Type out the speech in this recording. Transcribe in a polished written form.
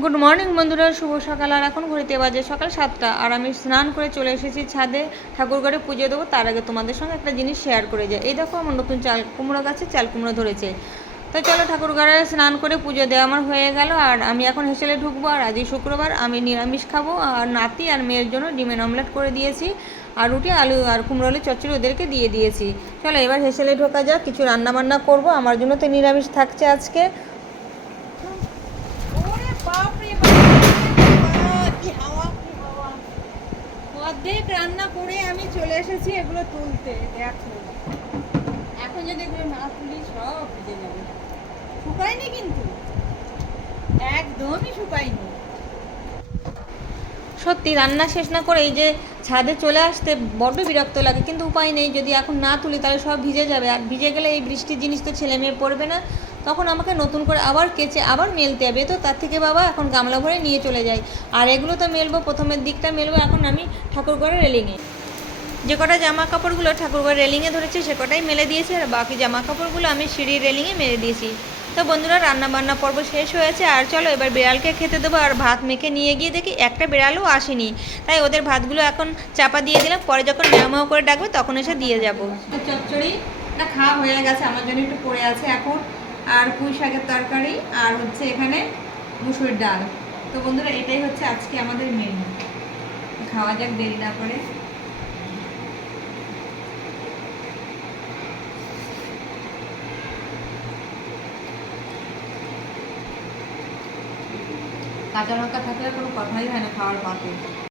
Good morning বন্ধুরা, শুভ সকাল। আর এখন ঘড়িতে বাজে সকাল 7টা। আর আমি স্নান করে চলে এসেছি ছাদে, ঠাকুরঘরে পুজো দেবো। তার আগে তোমাদের সঙ্গে একটা জিনিস শেয়ার করে যায়। এই দেখো, আমার নতুন চাল কুমড়ো গাছে চাল কুমড়ো ধরেছে। তো চলো, ঠাকুরঘরে স্নান করে পুজো দেওয়া আমার হয়ে গেল। আর আমি এখন হেসেলে ঢুকবো। আর আজই শুক্রবার, আমি নিরামিষ খাবো। আর নাতি আর মেয়ের জন্য ডিমের অমলেট করে দিয়েছি, আর রুটি আলু আর কুমড়ো আলু চচ্চড়ি ওদেরকে দিয়ে দিয়েছি। চলো এবার হেসেলে ঢোকা যাক, কিছু রান্না বান্না করবো। আমার জন্য তো নিরামিষ থাকছে আজকে। অর্ধেক রান্না করে আমি চলে এসেছি এগুলো তুলতে। দেখো, এখন যদি এগুলো না তুলি সব ভিজে যাবে। শুকায়নি কিন্তু, একদমই শুকায়নি। সত্যি রান্না শেষ না করে এই যে ছাদে চলে আসতে বড্ড বিরক্ত লাগে, কিন্তু উপায় নেই। যদি এখন না তুলি তাহলে সব ভিজে যাবে, আর ভিজে গেলে এই বৃষ্টির জিনিস তো ছেলে মেয়ে পড়বে না, তখন আমাকে নতুন করে আবার কেচে আবার মেলতে হবে। তো তার থেকে বাবা এখন গামলা ভরে নিয়ে চলে যাই। আর এগুলো তো মেলবো, প্রথমের দিকটা মেলবো এখন আমি ঠাকুরঘরের রেলিংয়ে। যে কটা জামা কাপড়গুলো ঠাকুরঘর রেলিংয়ে ধরেছে সে কটাই মেলে দিয়েছি, আর বাকি জামা কাপড়গুলো আমি সিঁড়ির রেলিংয়ে মেলে দিয়েছি। তো বন্ধুরা, রান্না বান্না পর্ব শেষ হয়েছে। আর চলো এবার বিড়ালকে খেতে দেবো। আর ভাত মেখে নিয়ে গিয়ে দেখি একটা বিড়ালও আসেনি, তাই ওদের ভাতগুলো এখন চাপা দিয়ে দিলাম। পরে যখন ম্যাও করে ডাকবে তখন এসে দিয়ে যাবো। চচ্চড়ি এটা খাওয়া হয়ে গেছে, আমার জন্য একটু পড়ে আছে এখন। আর পুঁই শাকের তরকারি, আর হচ্ছে এখানে মুসুর ডাল। তো বন্ধুরা, এটাই হচ্ছে আজকে আমাদের মেনু। খাওয়া যাক দেরি না করে। কাঁচা লঙ্কা থাকলে কোনো কথাই হয় না খাওয়ার পাতে।